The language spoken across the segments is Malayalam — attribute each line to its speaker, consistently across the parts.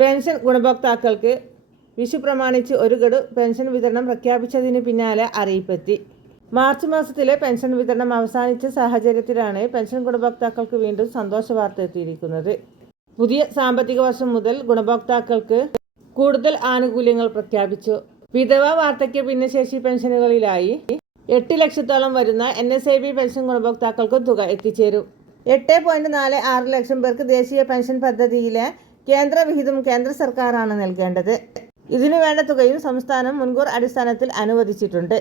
Speaker 1: പെൻഷൻ ഗുണഭോക്താക്കൾക്ക് വിഷു പ്രമാണിച്ച് ഒരു ഗഡു പെൻഷൻ വിതരണം പ്രഖ്യാപിച്ചതിന് പിന്നാലെ അറിയിപ്പെത്തി. മാർച്ച് മാസത്തിലെ പെൻഷൻ വിതരണം അവസാനിച്ച സാഹചര്യത്തിലാണ് പെൻഷൻ ഗുണഭോക്താക്കൾക്ക് വീണ്ടും സന്തോഷ വാർത്ത എത്തിയിരിക്കുന്നത്. പുതിയ സാമ്പത്തിക വർഷം മുതൽ ഗുണഭോക്താക്കൾക്ക് കൂടുതൽ ആനുകൂല്യങ്ങൾ പ്രഖ്യാപിച്ചു. വിധവ വാർദ്ധക്യ ഭിന്നശേഷി പെൻഷനുകളിലായി എട്ട് ലക്ഷത്തോളം വരുന്ന N S I B pension ഗുണഭോക്താക്കൾക്കും തുക എത്തിച്ചേരും. എട്ട് പോയിന്റ് നാല് ആറ് ലക്ഷം പേർക്ക് ദേശീയ പെൻഷൻ പദ്ധതിയിലെ കേന്ദ്ര വിഹിതം കേന്ദ്ര സർക്കാരാണ് നൽകേണ്ടത്. ഇതിനു വേണ്ട തുകയും സംസ്ഥാനം മുൻകൂർ അടിസ്ഥാനത്തിൽ അനുവദിച്ചിട്ടുണ്ട്.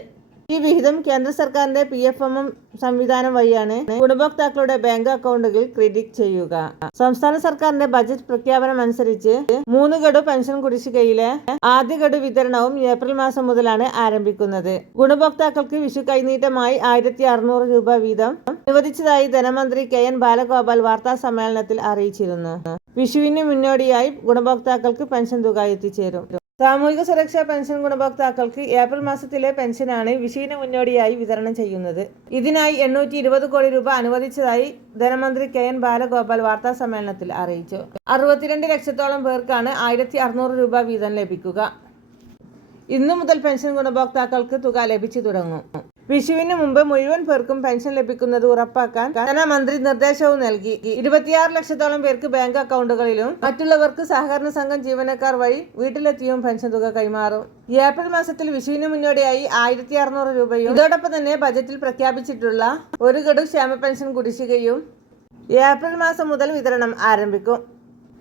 Speaker 1: ഈ വിഹിതം കേന്ദ്ര സർക്കാരിന്റെ പി എഫ് എം എം സംവിധാനം വഴിയാണ് ഗുണഭോക്താക്കളുടെ ബാങ്ക് അക്കൗണ്ടുകളിൽ ക്രെഡിറ്റ് ചെയ്യുക. സംസ്ഥാന സർക്കാരിന്റെ ബജറ്റ് പ്രഖ്യാപനം അനുസരിച്ച് മൂന്ന് ഗഡു പെൻഷൻ കുടിശ്ശികയിലെ ആദ്യ ഗഡു വിതരണവും ഏപ്രിൽ മാസം മുതലാണ് ആരംഭിക്കുന്നത്. ഗുണഭോക്താക്കൾക്ക് വിഷു കൈനീട്ടമായി ആയിരത്തി രൂപ വീതം അനുവദിച്ചതായി ധനമന്ത്രി കെ എൻ ബാലഗോപാൽ വാർത്താ സമ്മേളനത്തിൽ അറിയിച്ചിരുന്നു. വിഷുവിന് മുന്നോടിയായി ഗുണഭോക്താക്കൾക്ക് പെൻഷൻ തുക എത്തിച്ചേരും. സാമൂഹിക സുരക്ഷാ പെൻഷൻ ഗുണഭോക്താക്കൾക്ക് ഏപ്രിൽ മാസത്തിലെ പെൻഷനാണ് വിഷുവിന് മുന്നോടിയായി വിതരണം ചെയ്യുന്നത്. ഇതിനായി എണ്ണൂറ്റി ഇരുപത് കോടി രൂപ അനുവദിച്ചതായി ധനമന്ത്രി കെ എൻ ബാലഗോപാൽ വാർത്താ സമ്മേളനത്തിൽ അറിയിച്ചു. അറുപത്തിരണ്ട് ലക്ഷത്തോളം പേർക്കാണ് ആയിരത്തി അറുന്നൂറ് രൂപ വീതം ലഭിക്കുക. ഇന്നു മുതൽ പെൻഷൻ ഗുണഭോക്താക്കൾക്ക് തുക ലഭിച്ചു തുടങ്ങും. വിഷുവിന് മുമ്പ് മുഴുവൻ പേർക്കും പെൻഷൻ ലഭിക്കുന്നത് ഉറപ്പാക്കാൻ ധനമന്ത്രി നിർദ്ദേശവും നൽകി. ഇരുപത്തിയാറ് ലക്ഷത്തോളം പേർക്ക് ബാങ്ക് അക്കൗണ്ടുകളിലും മറ്റുള്ളവർക്ക് സഹകരണ സംഘം ജീവനക്കാർ വഴി വീട്ടിലെത്തിയും പെൻഷൻ തുക കൈമാറും. ഏപ്രിൽ മാസത്തിൽ വിഷുവിന് മുന്നോടിയായി ആയിരത്തി അറുന്നൂറ് രൂപയും ഇതോടൊപ്പം തന്നെ ബജറ്റിൽ പ്രഖ്യാപിച്ചിട്ടുള്ള ഒരു ഗഡു ക്ഷേമ പെൻഷൻ കുടിശ്ശികയും ഏപ്രിൽ മാസം മുതൽ വിതരണം ആരംഭിക്കും.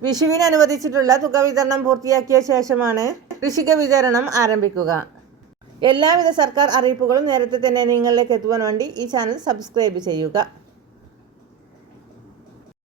Speaker 1: വിഷുവിന് അനുവദിച്ചിട്ടുള്ള തുക വിതരണം പൂർത്തിയാക്കിയ ശേഷമാണ് കൃഷിക വിതരണം ആരംഭിക്കുക. എല്ലാവിധ സർക്കാർ അറിയിപ്പുകളും നേരത്തെ തന്നെ നിങ്ങളിലേക്ക് എത്തുവാൻ വേണ്ടി ഈ ചാനൽ സബ്സ്ക്രൈബ് ചെയ്യുക.